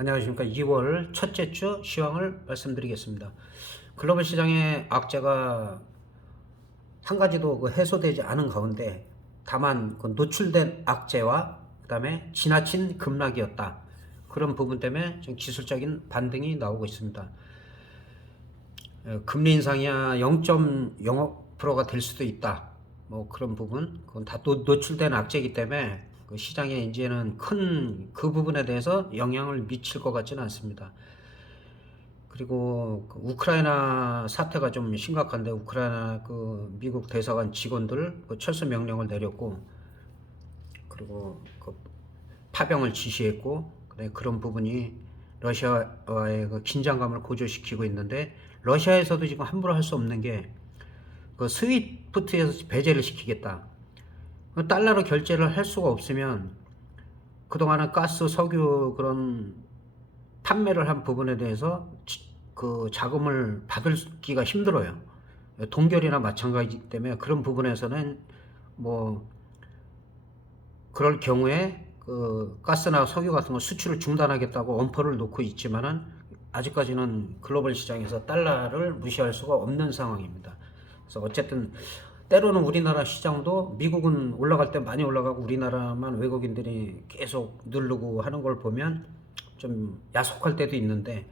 안녕하십니까. 2월 첫째 주 시황을 말씀드리겠습니다. 글로벌 시장의 악재가 한 가지도 해소되지 않은 가운데 다만 노출된 악재와 그다음에 지나친 급락이었다. 그런 부분 때문에 지금 기술적인 반등이 나오고 있습니다. 금리 인상이야 0.05%가 될 수도 있다. 뭐 그런 부분, 그건 다 노출된 악재이기 때문에 그 시장에 이제는 큰 그 부분에 대해서 영향을 미칠 것 같지는 않습니다. 그리고 그 우크라이나 사태가 좀 심각한데 우크라이나 그 미국 대사관 직원들 그 철수 명령을 내렸고, 그리고 그 파병을 지시했고, 그런 부분이 러시아와의 그 긴장감을 고조시키고 있는데, 러시아에서도 지금 함부로 할 수 없는 게 그 스위프트에서 배제를 시키겠다. 달러로 결제를 할 수가 없으면 그동안은 가스, 석유 그런 판매를 한 부분에 대해서 그 자금을 받기가 힘들어요. 동결이나 마찬가지이기 때문에 그런 부분에서는 뭐 그럴 경우에 그 가스나 석유 같은 거 수출을 중단하겠다고 엄포를 놓고 있지만은 아직까지는 글로벌 시장에서 달러를 무시할 수가 없는 상황입니다. 그래서 어쨌든 때로는 우리나라 시장도 미국은 올라갈 때 많이 올라가고 우리나라만 외국인들이 계속 누르고 하는 걸 보면 좀 야속할 때도 있는데,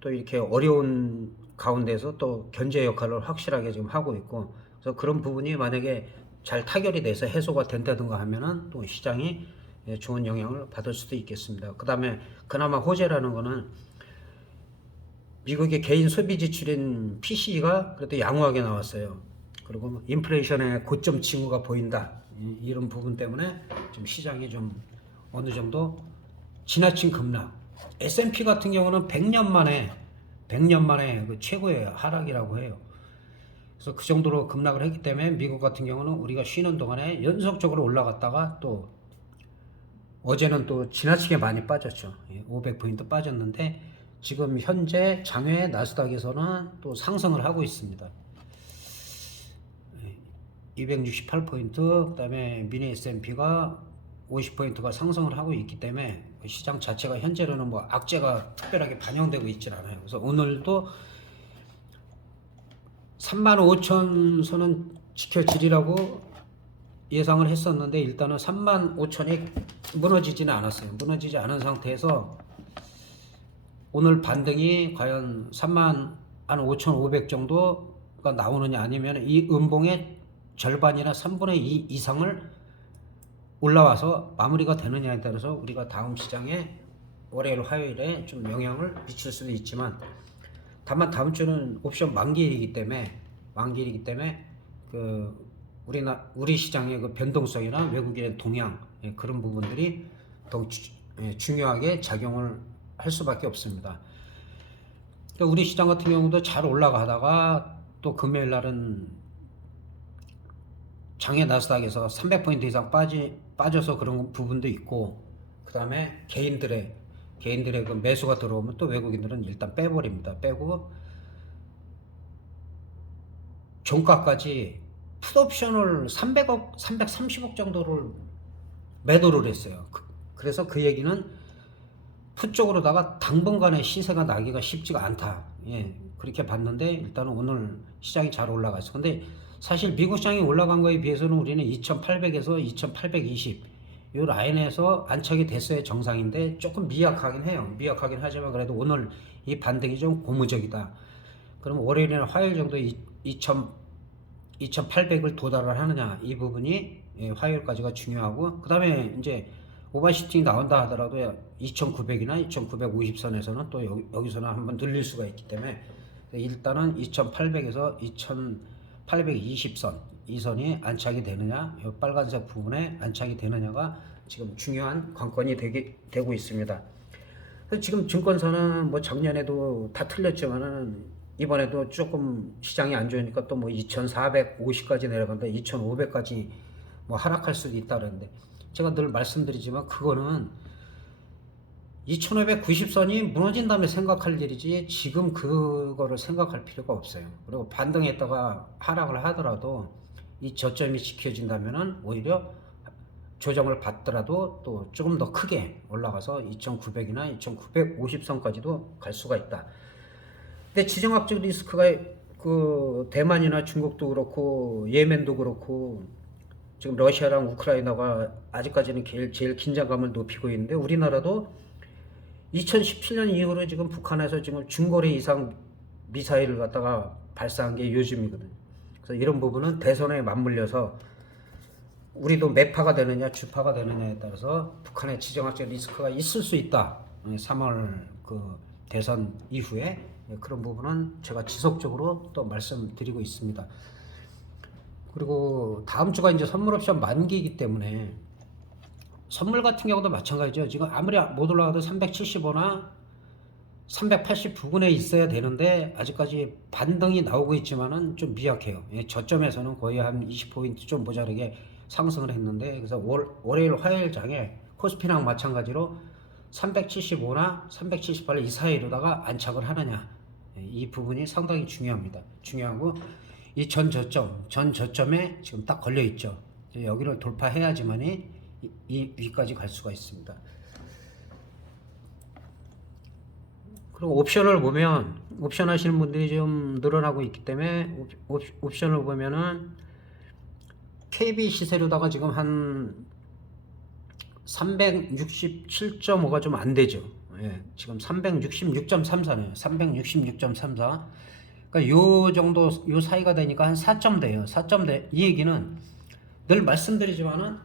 또 이렇게 어려운 가운데서 또 견제 역할을 확실하게 지금 하고 있고, 그래서 그런 부분이 만약에 잘 타결이 돼서 해소가 된다든가 하면은 또 시장이 좋은 영향을 받을 수도 있겠습니다. 그 다음에 그나마 호재라는 거는 미국의 개인 소비 지출인 PC가 그래도 양호하게 나왔어요. 그리고 인플레이션의 고점 징후가 보인다. 이런 부분 때문에 좀 시장이 좀 어느 정도 지나친 급락. S&P 같은 경우는 100년 만에 그 최고의 하락이라고 해요. 그래서 그 정도로 급락을 했기 때문에 미국 같은 경우는 우리가 쉬는 동안에 연속적으로 올라갔다가 또 어제는 또 지나치게 많이 빠졌죠. 500포인트 빠졌는데 지금 현재 장외 나스닥에서는 또 상승을 하고 있습니다. 268포인트, 그다음에 미니 S&P가 50포인트가 상승을 하고 있기 때문에 시장 자체가 현재로는 뭐 악재가 특별하게 반영되고 있질 않아요. 그래서 오늘도 35,000선은 지켜지리라고 예상을 했었는데 일단은 35,000이 무너지지는 않았어요. 무너지지 않은 상태에서 오늘 반등이 과연 35,500 정도가 나오느냐, 아니면 이 음봉의 절반이나 3분의 2 이상을 올라와서 마무리가 되느냐에 따라서 우리가 다음 시장에 월요일, 화요일에 좀 영향을 미칠 수도 있지만, 다만 다음 주는 옵션 만기이기 때문에 그 우리 시장의 그 변동성이나 외국인의 동향, 그런 부분들이 더 중요하게 작용을 할 수밖에 없습니다. 우리 시장 같은 경우도 잘 올라가다가 또 금요일 날은 장외 나스닥에서 300포인트 이상 빠져서 그런 부분도 있고, 그 다음에 개인들의 그 매수가 들어오면 또 외국인들은 일단 빼버립니다. 빼고 종가까지 풋옵션을 300억, 330억 정도를 매도를 했어요. 그래서 그 얘기는 풋 쪽으로다가 당분간의 시세가 나기가 쉽지가 않다. 그렇게 봤는데 일단은 오늘 시장이 잘 올라갔어. 근데 사실 미국 시장이 올라간 거에 비해서는 우리는 2800에서 2820 이 라인에서 안착이 됐어야 정상인데 조금 미약하긴 해요. 미약하긴 하지만 그래도 오늘 이 반등이 좀 고무적이다. 그럼 월요일이나 화요일 정도에 2800을 도달을 하느냐, 이 부분이 화요일까지가 중요하고, 그 다음에 이제 오버슈팅이 나온다 하더라도 2900이나 2950선에서는 또 여기서는 한번 늘릴 수가 있기 때문에 일단은 2800에서 2820선, 이 선이 안착이 되느냐, 이 빨간색 부분에 안착이 되느냐가 지금 중요한 관건이 되고 있습니다. 그래서 지금 증권사는 뭐 작년에도 다 틀렸지만은 이번에도 조금 시장이 안 좋으니까 또 뭐 2450까지 내려간다, 2500까지 뭐 하락할 수도 있다 그러는데, 제가 늘 말씀드리지만 그거는 2590선이 무너진 다음에 생각할 일이지 지금 그거를 생각할 필요가 없어요. 그리고 반등했다가 하락을 하더라도 이 저점이 지켜진다면은 오히려 조정을 받더라도 또 조금 더 크게 올라가서 2,900이나 2,950선까지도 갈 수가 있다. 근데 지정학적 리스크가 그 대만이나 중국도 그렇고 예멘도 그렇고 지금 러시아랑 우크라이나가 아직까지는 제일 긴장감을 높이고 있는데, 우리나라도 2017년 이후로 지금 북한에서 지금 중거리 이상 미사일을 갖다가 발사한 게 요즘이거든요. 그래서 이런 부분은 대선에 맞물려서 우리도 매파가 되느냐 주파가 되느냐에 따라서 북한의 지정학적 리스크가 있을 수 있다. 3월 그 대선 이후에 그런 부분은 제가 지속적으로 또 말씀드리고 있습니다. 그리고 다음 주가 이제 선물 옵션 만기이기 때문에 선물 같은 경우도 마찬가지죠. 지금 아무리 못 올라가도 375나 380 부근에 있어야 되는데 아직까지 반등이 나오고 있지만은 좀 미약해요. 저점에서는 거의 한 20포인트 좀 모자르게 상승을 했는데, 그래서 월요일 화요일 장에 코스피랑 마찬가지로 375나 378 이 사이로다가 안착을 하느냐, 이 부분이 상당히 중요합니다. 중요하고 이 전 저점에 지금 딱 걸려 있죠. 여기를 돌파해야지만이 이 위까지 갈 수가 있습니다. 그리고 옵션을 보면 옵션 하시는 분들이 좀 늘어나고 있기 때문에 옵션을 보면은 KB 시세로다가 지금 한 367.5가 좀 안 되죠. 예, 지금 366.34네요. 366.34. 그러니까 요 정도 요 사이가 되니까 한 4점 돼요. 4점 돼. 이 얘기는 늘 말씀드리지만은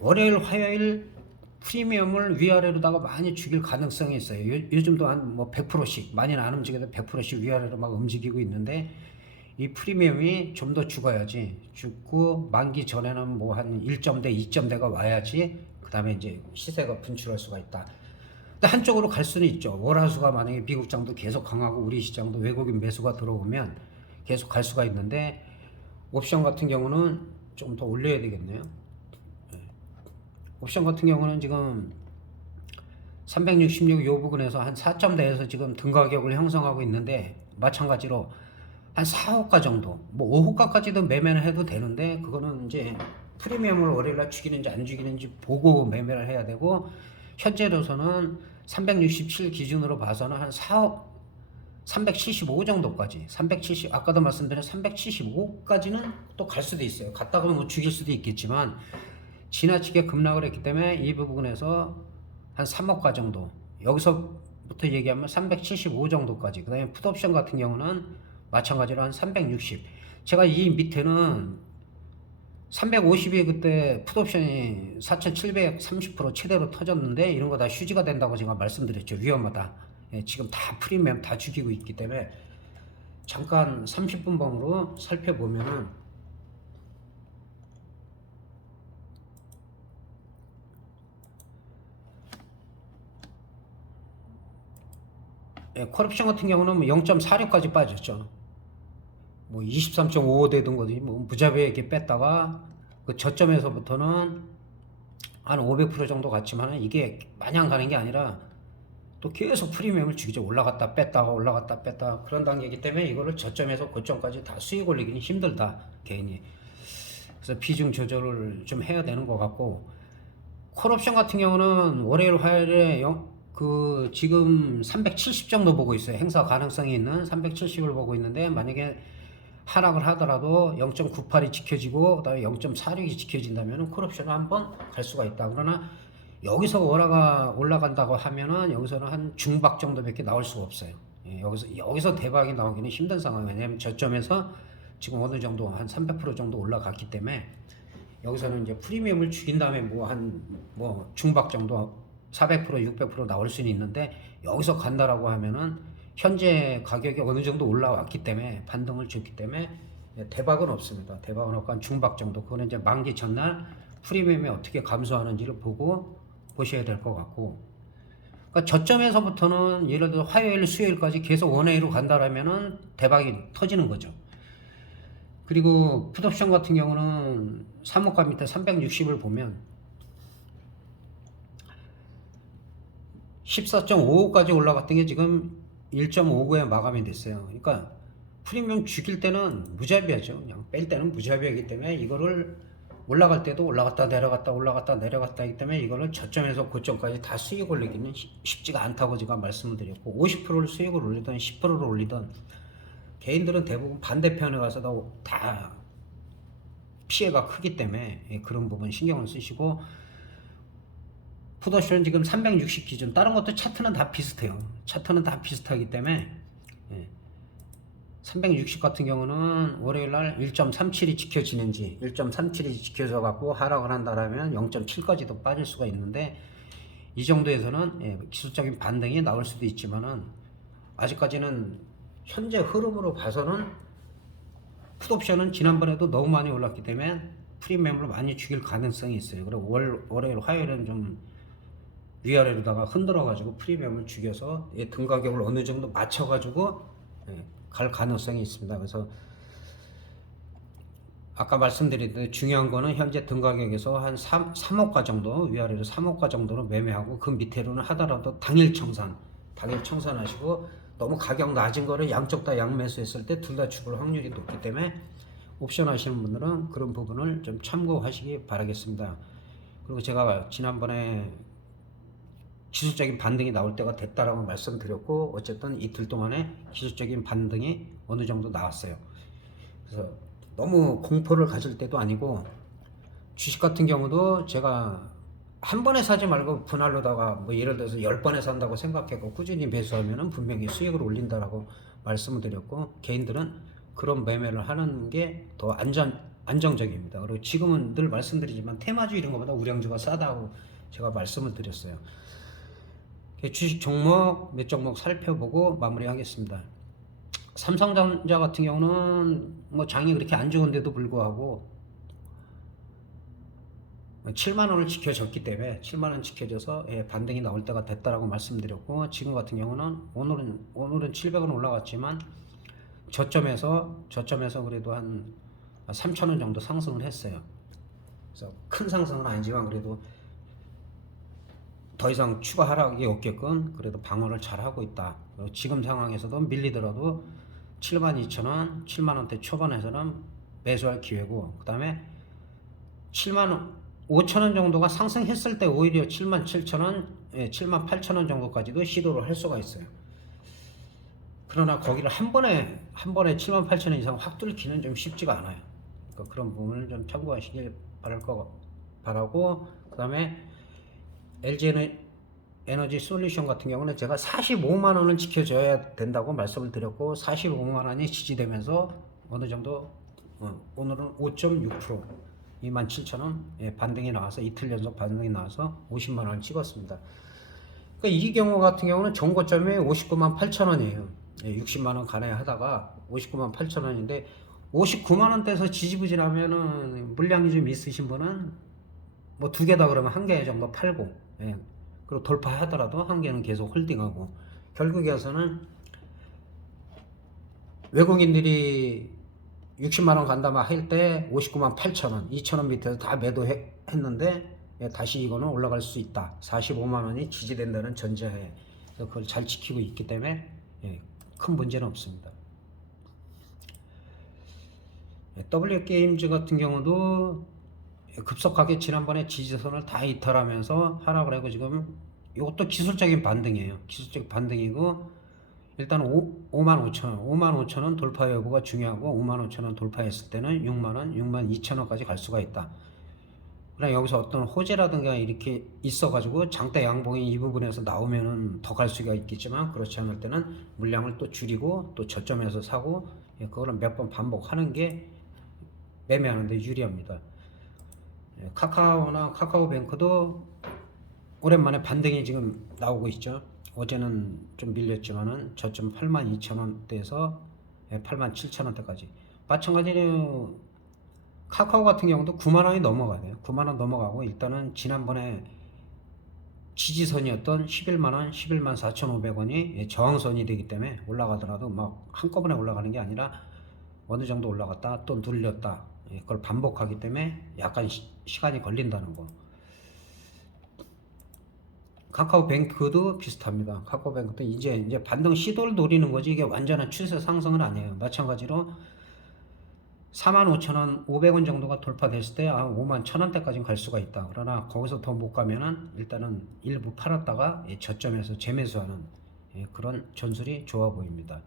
월요일 화요일 프리미엄을 위아래로다가 많이 죽일 가능성이 있어요. 요즘도 한 뭐 100%씩, 많이는 안 움직여도 100%씩 위아래로 막 움직이고 있는데, 이 프리미엄이 좀 더 죽어야지, 죽고 만기 전에는 뭐 한 1점대 2점대가 와야지 그 다음에 이제 시세가 분출할 수가 있다. 근데 한쪽으로 갈 수는 있죠. 월화수가 만약에 미국 장도 계속 강하고 우리 시장도 외국인 매수가 들어오면 계속 갈 수가 있는데, 옵션 같은 경우는 좀 더 올려야 되겠네요. 옵션 같은 경우는 지금 366 요 부분에서 한 4점대에서 지금 등가격을 형성하고 있는데, 마찬가지로 한 4호가 정도, 뭐 5호가까지도 매매를 해도 되는데, 그거는 이제 프리미엄을 월요일날 죽이는지 안 죽이는지 보고 매매를 해야 되고, 현재로서는 367 기준으로 봐서는 한 375 정도까지, 아까도 말씀드린 375까지는 또 갈 수도 있어요. 갔다가 뭐 죽일 수도 있겠지만, 지나치게 급락을 했기 때문에 이 부분에서 한 3호가 정도, 여기서부터 얘기하면 375 정도까지, 그 다음에 풋옵션 같은 경우는 마찬가지로 한 360. 제가 이 밑에는 350이 그때 풋옵션이 4,730% 최대로 터졌는데, 이런 거 다 휴지가 된다고 제가 말씀드렸죠. 위험하다. 지금 다 프리미엄 다 죽이고 있기 때문에 잠깐 30분 범으로 살펴보면은, 콜옵션 같은 경우는 뭐 0.46까지 빠졌죠. 뭐 23.55 되던 거지, 뭐 무자비하게 뺐다가 그 저점에서부터는 한 500% 정도 갔지만, 이게 마냥 가는 게 아니라 또 계속 프리미엄을 죽이죠. 올라갔다 뺐다가 올라갔다 뺐다 그런 단계이기 때문에 이거를 저점에서 고점까지 다 수익 올리기는 힘들다, 개인이. 그래서 비중 조절을 좀 해야 되는 것 같고, 콜옵션 같은 경우는 월요일 화요일에 지금 370 정도 보고 있어요. 행사 가능성이 있는 370을 보고 있는데, 만약에 하락을 하더라도 0.98이 지켜지고 그다음에 0.46이 지켜진다면 콜옵션을 한번 갈 수가 있다. 그러나 여기서 올라간다고 하면은 여기서는 한 중박 정도밖에 나올 수가 없어요. 여기서 대박이 나오기는 힘든 상황이에요. 왜냐하면 저점에서 지금 어느 정도 한 300% 정도 올라갔기 때문에, 여기서는 이제 프리미엄을 죽인 다음에 뭐 중박 정도 400% 600% 나올 수는 있는데, 여기서 간다라고 하면은 현재 가격이 어느 정도 올라왔기 때문에, 반등을 줬기 때문에 대박은 없습니다. 대박은 없고 한 중박 정도. 그거는 이제 만기 전날 프리미엄이 어떻게 감소하는지를 보셔야 될 것 같고, 그러니까 저점에서부터는 예를 들어 화요일 수요일까지 계속 원웨이로 간다라면은 대박이 터지는 거죠. 그리고 풋옵션 같은 경우는 3호가 밑에 360을 보면 14.55까지 올라갔던 게 지금 1.59에 마감이 됐어요. 그러니까 프리미엄 죽일 때는 무자비하죠. 그냥 뺄 때는 무자비하기 때문에 이거를 올라갈 때도 올라갔다 내려갔다 올라갔다 내려갔다 하기 때문에 이거를 저점에서 고점까지 다 수익 올리기는 쉽지가 않다고 제가 말씀을 드렸고, 50%를 수익을 올리든 10%를 올리든 개인들은 대부분 반대편에 가서 다 피해가 크기 때문에 그런 부분 신경을 쓰시고, 풋옵션은 지금 360 기준, 다른 것도 차트는 다 비슷해요. 차트는 다 비슷하기 때문에 360 같은 경우는 월요일날 1.37이 지켜지는지, 1.37이 지켜져 갖고 하락을 한다라면 0.7까지도 빠질 수가 있는데, 이 정도에서는 기술적인 반등이 나올 수도 있지만은 아직까지는 현재 흐름으로 봐서는 풋옵션은 지난번에도 너무 많이 올랐기 때문에 프리미엄을 많이 죽일 가능성이 있어요. 그리고 월요일 화요일은 좀 위아래로다가 흔들어 가지고 프리미엄을 죽여서 등 가격을 어느 정도 맞춰 가지고 갈 가능성이 있습니다. 그래서 아까 말씀드린 중요한 거는 현재 등 가격에서 한 3호가 정도, 위아래로 3호가 정도로 매매하고, 그 밑으로는 하더라도 당일 청산하시고, 너무 가격 낮은 거를 양쪽 다 양매수했을 때 둘 다 죽을 확률이 높기 때문에 옵션 하시는 분들은 그런 부분을 좀 참고하시기 바라겠습니다. 그리고 제가 지난번에 기술적인 반등이 나올 때가 됐다라고 말씀드렸고, 어쨌든 이틀 동안에 기술적인 반등이 어느 정도 나왔어요. 그래서 너무 공포를 가질 때도 아니고, 주식 같은 경우도 제가 한 번에 사지 말고 분할로다가 뭐 예를 들어서 10번에 산다고 생각하고 꾸준히 매수하면은 분명히 수익을 올린다라고 말씀을 드렸고, 개인들은 그런 매매를 하는 게 더 안정적입니다. 그리고 지금은 늘 말씀드리지만 테마주 이런 것보다 우량주가 싸다고 제가 말씀을 드렸어요. 주식 종목 몇 종목 살펴보고 마무리하겠습니다. 삼성전자 같은 경우는 뭐 장이 그렇게 안 좋은데도 불구하고 7만원을 지켜줬기 때문에 7만원 지켜줘서 반등이 나올 때가 됐다라고 말씀드렸고, 지금 같은 경우는 오늘은 700원 올라갔지만 저점에서 그래도 한 3,000원 정도 상승을 했어요. 그래서 큰 상승은 아니지만 그래도 더 이상 추가 하락이 없게끔 그래도 방어를 잘 하고 있다. 지금 상황에서도 밀리더라도 72,000원, 7만원대 초반에서는 매수할 기회고, 그 다음에 7만 5천원 정도가 상승했을 때 오히려 77,000원, 78,000원 정도까지도 시도를 할 수가 있어요. 그러나 거기를 한 번에 78,000원 이상 확 뚫기는 좀 쉽지가 않아요. 그러니까 그런 부분을 좀 참고하시길 바라고, 그 다음에 LG 에너지 솔루션 같은 경우는 제가 45만원을 지켜줘야 된다고 말씀을 드렸고, 45만원이 지지되면서 어느 정도 오늘은 5.6% 27,000원 반등이 나와서 이틀 연속 반등이 나와서 50만원을 찍었습니다. 그러니까 이 경우 같은 경우는 정고점이 59만 8천원이에요. 60만원 가네 하다가 59만 8천원인데 59만원대에서 지지부진하면은 물량이 좀 있으신 분은 뭐 두 개다 그러면 한 개 정도 팔고, 그리고 돌파하더라도 한 개는 계속 홀딩하고, 결국에서는 외국인들이 60만원 간다마 할 때 59만 8천원, 2천원 밑에서 다 매도했는데 다시 이거는 올라갈 수 있다. 45만원이 지지된다는 전제하에 그걸 잘 지키고 있기 때문에 큰 문제는 없습니다. W게임즈 같은 경우도 급속하게 지난번에 지지선을 다 이탈하면서 하락을 하고, 지금 이것도 기술적인 반등이에요. 기술적 반등이고, 일단 55,000원 돌파 여부가 중요하고, 55,000원 돌파했을 때는 6만원, 62,000원까지 갈 수가 있다. 그러나 여기서 어떤 호재라든가 이렇게 있어가지고 장대 양봉이 이 부분에서 나오면은 더 갈 수가 있겠지만, 그렇지 않을 때는 물량을 또 줄이고 또 저점에서 사고, 그거를 몇 번 반복하는 게 매매하는데 유리합니다. 카카오나 카카오뱅크도 오랜만에 반등이 지금 나오고 있죠. 어제는 좀 밀렸지만은 저점 82,000원대에서 87,000원대까지. 마찬가지로 카카오 같은 경우도 9만원이 넘어가요. 9만원 넘어가고, 일단은 지난번에 지지선이었던 11만원, 11만 4,500원이 저항선이 되기 때문에 올라가더라도 막 한꺼번에 올라가는 게 아니라 어느 정도 올라갔다 또 눌렸다, 그걸 반복하기 때문에 약간 시간이 걸린다는 거. 카카오뱅크도 비슷합니다. 카카오뱅크도 이제 반등 시도를 노리는 거지, 이게 완전한 추세 상승은 아니에요. 마찬가지로 45,000원, 500원 정도가 돌파됐을 때 51,000원대까지 갈 수가 있다. 그러나 거기서 더 못 가면은 일단은 일부 팔았다가 저점에서 재매수하는 그런 전술이 좋아 보입니다.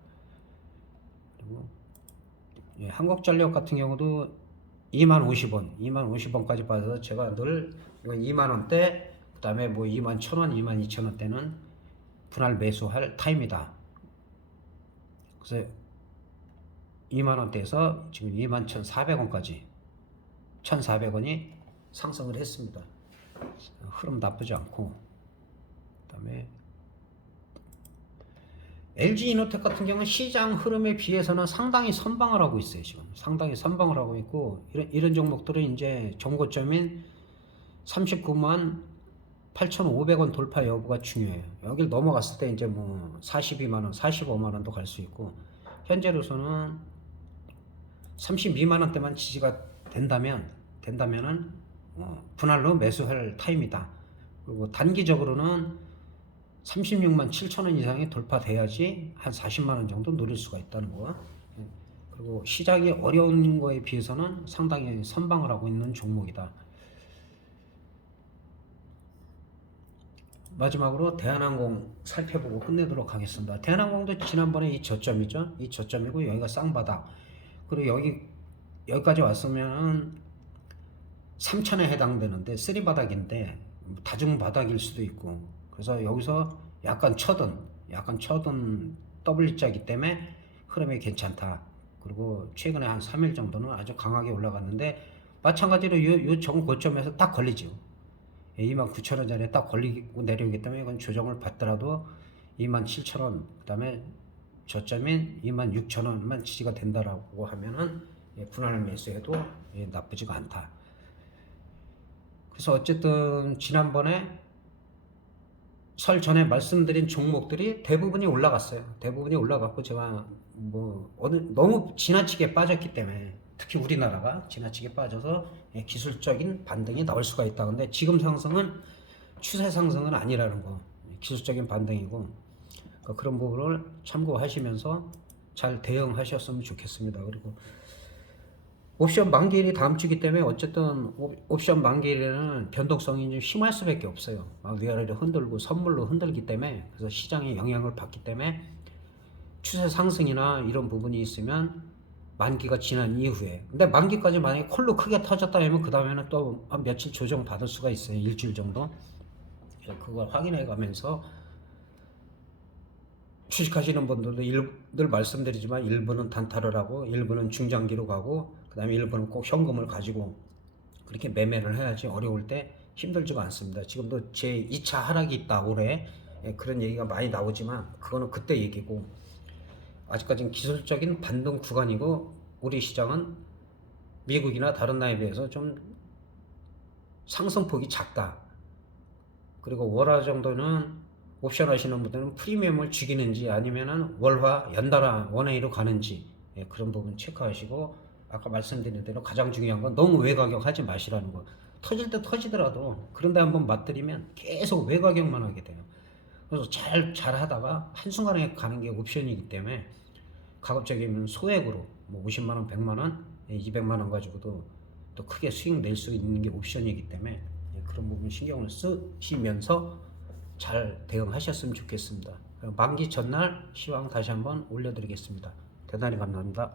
그리고 한국전력 같은 경우도 20,050원, 20,050원까지 빠져서 제가 늘 20,000원대, 그 다음에 뭐 21,000원, 22,000원대는 분할 매수할 타임이다. 그래서 20,000원대에서 지금 21,400원까지 1,400원이 상승을 했습니다. 흐름 나쁘지 않고, 그 다음에 LG이노텍 같은 경우는 시장 흐름에 비해서는 상당히 선방을 하고 있어요. 지금 상당히 선방을 하고 있고, 이런 종목들은 이제 정고점인 39만 8,500원 돌파 여부가 중요해요. 여기를 넘어갔을 때 이제 뭐 42만원, 45만원도 갈 수 있고, 현재로서는 32만원대만 지지가 된다면은 분할로 매수할 타임이다. 그리고 단기적으로는 36만 7천원 이상이 돌파돼야지 한 40만원 정도 누릴 수가 있다는 거. 그리고 시작이 어려운 거에 비해서는 상당히 선방을 하고 있는 종목이다. 마지막으로 대한항공 살펴보고 끝내도록 하겠습니다. 대한항공도 지난번에 이 저점이죠. 이 저점이고 여기가 쌍바닥. 그리고 여기까지 왔으면 3천에 해당되는데 쓰리바닥인데 다중바닥일 수도 있고, 그래서 여기서 약간 쳐든 W자이기 때문에 흐름이 괜찮다. 그리고 최근에 한 3일 정도는 아주 강하게 올라갔는데, 마찬가지로 요 정고점에서 딱 걸리죠. 29,000원짜리에 딱 걸리고 내려오기 때문에 이건 조정을 받더라도 27,000원, 그 다음에 저점인 26,000원만 지지가 된다라고 하면은 분할 매수해도 나쁘지가 않다. 그래서 어쨌든 지난번에 설 전에 말씀드린 종목들이 대부분이 올라갔어요. 대부분이 올라갔고, 제가 뭐 너무 지나치게 빠졌기 때문에, 특히 우리나라가 지나치게 빠져서 기술적인 반등이 나올 수가 있다. 근데 지금 상승은 추세 상승은 아니라는 거, 기술적인 반등이고, 그런 부분을 참고하시면서 잘 대응하셨으면 좋겠습니다. 그리고 옵션 만기일이 다음 주기 때문에 어쨌든 옵션 만기일에는 변동성이 좀 심할 수밖에 없어요. 위아래로 흔들고 선물로 흔들기 때문에, 그래서 시장에 영향을 받기 때문에 추세 상승이나 이런 부분이 있으면 만기가 지난 이후에, 근데 만기까지 만약에 콜로 크게 터졌다 하면 그 다음에는 또 한 며칠 조정 받을 수가 있어요. 일주일 정도. 그걸 확인해 가면서 주식하시는 분들도 늘 말씀드리지만, 일부는 단타를 하고 일부는 중장기로 가고, 그 다음에 일부는 꼭 현금을 가지고 그렇게 매매를 해야지 어려울 때 힘들지가 않습니다. 지금도 제 2차 하락이 있다 올해, 그런 얘기가 많이 나오지만 그거는 그때 얘기고, 아직까지는 기술적인 반등 구간이고, 우리 시장은 미국이나 다른 나라에 비해서 좀 상승폭이 작다. 그리고 월화 정도는 옵션 하시는 분들은 프리미엄을 죽이는지 아니면은 월화 연달아 원웨이로 가는지, 그런 부분 체크하시고, 아까 말씀드린 대로 가장 중요한 건 너무 외가격 하지 마시라는 거. 터질 때 터지더라도 그런데 한번 맞들이면 계속 외가격만 하게 돼요. 그래서 잘 하다가 한순간에 가는 게 옵션이기 때문에, 가급적이면 소액으로 뭐 50만원, 100만원, 200만원 가지고도 또 크게 수익 낼 수 있는 게 옵션이기 때문에, 그런 부분 신경을 쓰시면서 잘 대응하셨으면 좋겠습니다. 만기 전날 시황 다시 한번 올려드리겠습니다. 대단히 감사합니다.